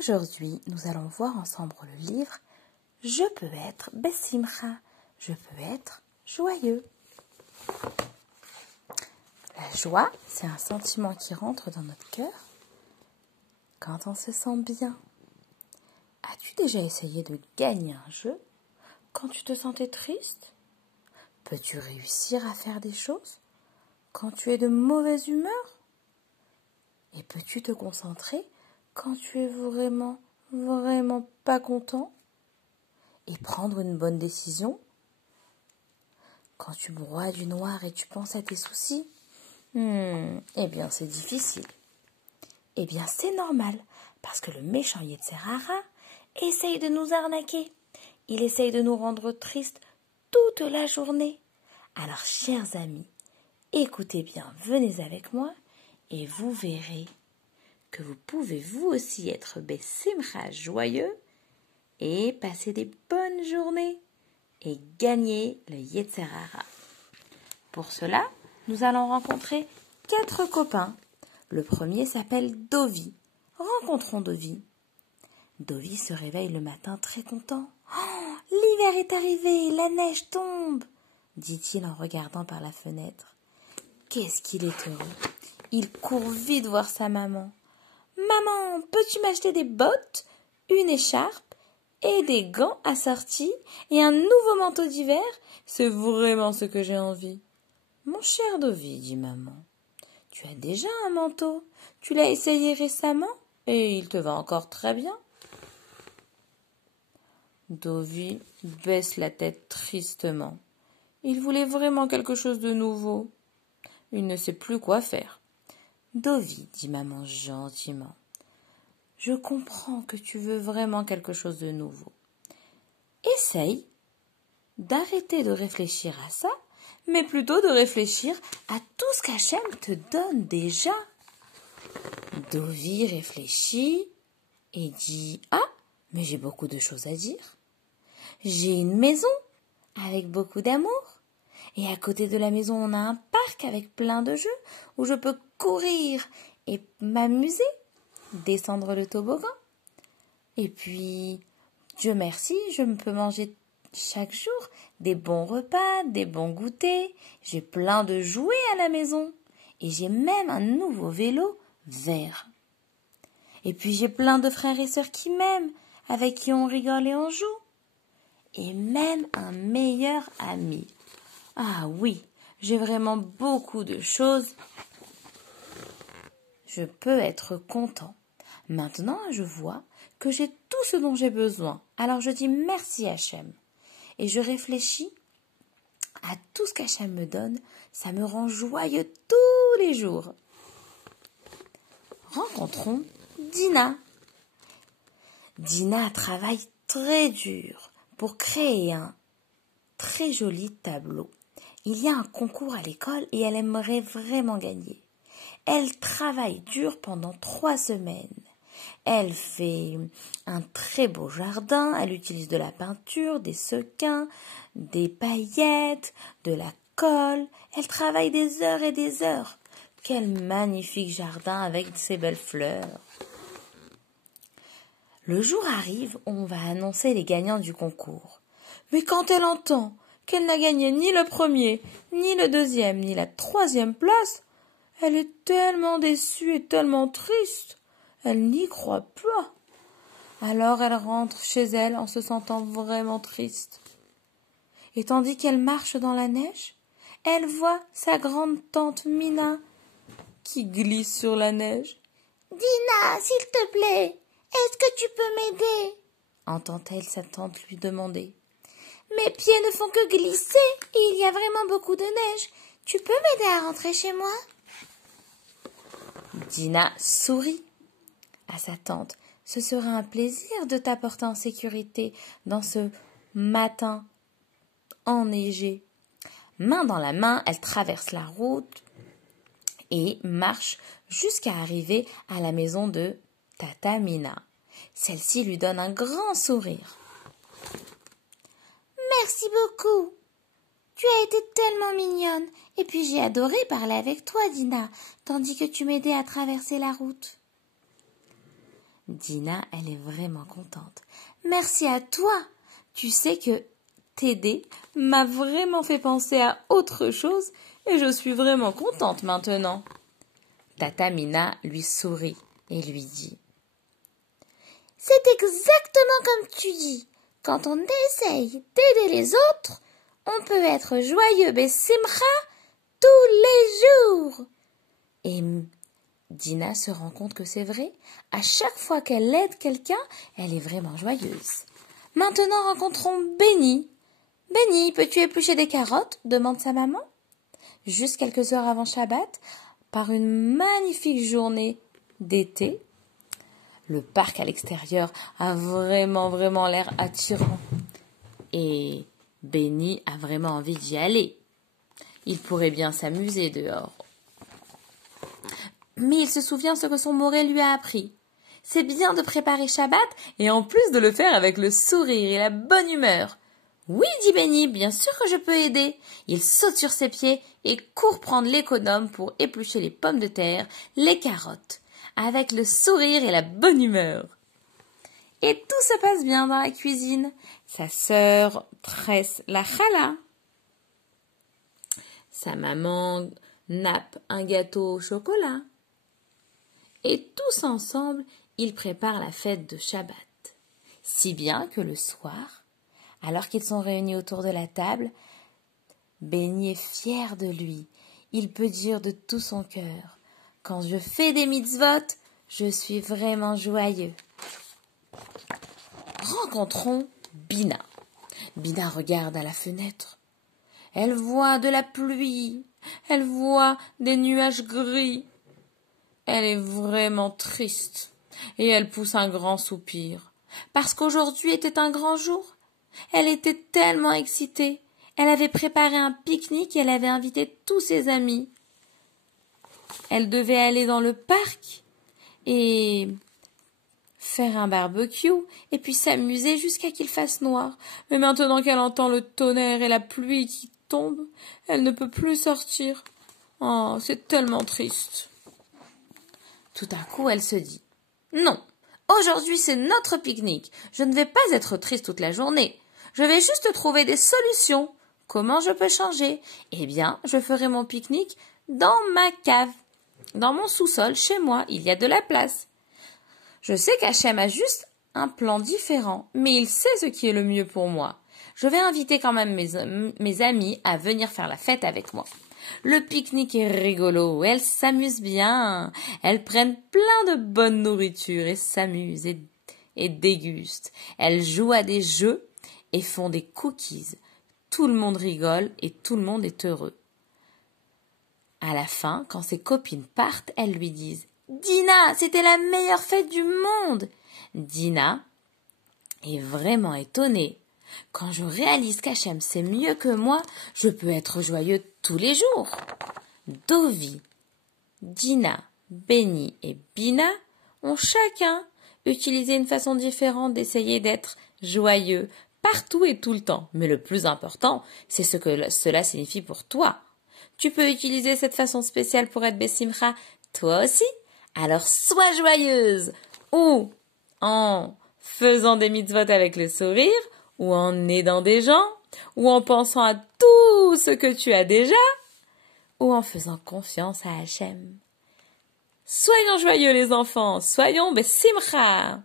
Aujourd'hui, nous allons voir ensemble le livre « Je peux être Bessimcha », je peux être joyeux. La joie, c'est un sentiment qui rentre dans notre cœur quand on se sent bien. As-tu déjà essayé de gagner un jeu quand tu te sentais triste? Peux-tu réussir à faire des choses quand tu es de mauvaise humeur? Et peux-tu te concentrer quand tu es vraiment pas content? Et prendre une bonne décision? Quand tu broies du noir et tu penses à tes soucis? Eh bien, c'est difficile. Eh bien, c'est normal, parce que le méchant Yetzer Hara essaye de nous arnaquer. Il essaye de nous rendre tristes toute la journée. Alors, chers amis, écoutez bien, venez avec moi, et vous verrez que vous pouvez vous aussi être Bessimcha joyeux et passer des bonnes journées et gagner le Yetzer Hara. Pour cela, nous allons rencontrer 4 copains. Le premier s'appelle Dovi. Rencontrons Dovi. Dovi se réveille le matin très content. « Oh, l'hiver est arrivé, la neige tombe !» dit-il en regardant par la fenêtre. Qu'est-ce qu'il est heureux! Il court vite voir sa maman. « Maman, peux-tu m'acheter des bottes, une écharpe et des gants assortis et un nouveau manteau d'hiver? C'est vraiment ce que j'ai envie. » « Mon cher Dovi, dit maman, tu as déjà un manteau, tu l'as essayé récemment et il te va encore très bien. » Dovi baisse la tête tristement. Il voulait vraiment quelque chose de nouveau. Il ne sait plus quoi faire. Dovi, dit maman gentiment, je comprends que tu veux vraiment quelque chose de nouveau. Essaye d'arrêter de réfléchir à ça, mais plutôt de réfléchir à tout ce qu'Hachem te donne déjà. Dovi réfléchit et dit « Ah, mais j'ai beaucoup de choses à dire. J'ai une maison avec beaucoup d'amour. Et à côté de la maison, on a un parc avec plein de jeux où je peux courir et m'amuser, descendre le toboggan. Et puis, Dieu merci, je peux manger chaque jour des bons repas, des bons goûters. J'ai plein de jouets à la maison. Et j'ai même un nouveau vélo vert. Et puis j'ai plein de frères et sœurs qui m'aiment, avec qui on rigole et on joue. Et même un meilleur ami. Ah oui, j'ai vraiment beaucoup de choses. Je peux être content. Maintenant, je vois que j'ai tout ce dont j'ai besoin. Alors je dis merci Hachem. Et je réfléchis à tout ce qu'Hachem me donne. Ça me rend joyeux tous les jours. Rencontrons Dina. Dina travaille très dur pour créer un très joli tableau. Il y a un concours à l'école et elle aimerait vraiment gagner. Elle travaille dur pendant 3 semaines. Elle fait un très beau jardin, elle utilise de la peinture, des sequins, des paillettes, de la colle. Elle travaille des heures et des heures. Quel magnifique jardin avec ses belles fleurs. Le jour arrive où on va annoncer les gagnants du concours. Mais quand elle entend qu'elle n'a gagné ni le premier, ni le deuxième, ni la 3e place, elle est tellement déçue et tellement triste. Elle n'y croit pas. Alors elle rentre chez elle en se sentant vraiment triste. Et tandis qu'elle marche dans la neige, elle voit sa grande tante Mina qui glisse sur la neige. « Dina, s'il te plaît, est-ce que tu peux m'aider ?» entend-elle sa tante lui demander. « Mes pieds ne font que glisser et il y a vraiment beaucoup de neige. Tu peux m'aider à rentrer chez moi ?» Dina sourit à sa tante. « Ce sera un plaisir de t'apporter en sécurité dans ce matin enneigé. » Main dans la main, elle traverse la route et marche jusqu'à arriver à la maison de Tata Mina. Celle-ci lui donne un grand sourire. « Merci beaucoup. Tu as été tellement mignonne. Et puis j'ai adoré parler avec toi, Dina, tandis que tu m'aidais à traverser la route. » Dina, elle est vraiment contente. Merci à toi. Tu sais que t'aider m'a vraiment fait penser à autre chose et je suis vraiment contente maintenant. Tata Mina lui sourit et lui dit: C'est exactement comme tu dis. Quand on essaye d'aider les autres, on peut être joyeux Bessimcha tous les jours. Et Dina se rend compte que c'est vrai. À chaque fois qu'elle aide quelqu'un, elle est vraiment joyeuse. Maintenant, rencontrons Benny. Benny, peux-tu éplucher des carottes? Demande sa maman. Juste quelques heures avant Shabbat, par une magnifique journée d'été, le parc à l'extérieur a vraiment l'air attirant. Et Benny a vraiment envie d'y aller. Il pourrait bien s'amuser dehors. Mais il se souvient ce que son moré lui a appris. C'est bien de préparer Shabbat et en plus de le faire avec le sourire et la bonne humeur. Oui, dit Benny, bien sûr que je peux aider. Il saute sur ses pieds et court prendre l'économe pour éplucher les pommes de terre, les carottes, avec le sourire et la bonne humeur. Et tout se passe bien dans la cuisine. Sa sœur tresse la challah. Sa maman nappe un gâteau au chocolat. Et tous ensemble, ils préparent la fête de Shabbat. Si bien que le soir, alors qu'ils sont réunis autour de la table, Benny est fier de lui. Il peut dire de tout son cœur: quand je fais des mitzvot, je suis vraiment joyeux. Rencontrons Bina. Bina regarde à la fenêtre. Elle voit de la pluie. Elle voit des nuages gris. Elle est vraiment triste et elle pousse un grand soupir parce qu'aujourd'hui était un grand jour. Elle était tellement excitée. Elle avait préparé un pique-nique et elle avait invité tous ses amis. Elle devait aller dans le parc et faire un barbecue et puis s'amuser jusqu'à qu'il fasse noir. Mais maintenant qu'elle entend le tonnerre et la pluie qui tombent, elle ne peut plus sortir. Oh, c'est tellement triste. Tout à coup, elle se dit: non, aujourd'hui c'est notre pique-nique. Je ne vais pas être triste toute la journée. Je vais juste trouver des solutions. Comment je peux changer? Eh bien, je ferai mon pique-nique dans ma cave. Dans mon sous-sol, chez moi, il y a de la place. Je sais qu'Hachem a juste un plan différent, mais il sait ce qui est le mieux pour moi. Je vais inviter quand même mes amis à venir faire la fête avec moi. Le pique-nique est rigolo, elles s'amusent bien. Elles prennent plein de bonne nourriture et s'amusent et dégustent. Elles jouent à des jeux et font des cookies. Tout le monde rigole et tout le monde est heureux. À la fin, quand ses copines partent, elles lui disent: Dina, c'était la meilleure fête du monde. Dina est vraiment étonnée. Quand je réalise qu'Hachem sait mieux que moi, je peux être joyeux tous les jours. Dovi, Dina, Benny et Bina ont chacun utilisé une façon différente d'essayer d'être joyeux partout et tout le temps. Mais le plus important, c'est ce que cela signifie pour toi. Tu peux utiliser cette façon spéciale pour être Bessimcha, toi aussi. Alors sois joyeuse, ou en faisant des mitzvot avec le sourire, ou en aidant des gens, ou en pensant à tout ce que tu as déjà, ou en faisant confiance à Hachem. Soyons joyeux les enfants, soyons Bessimcha.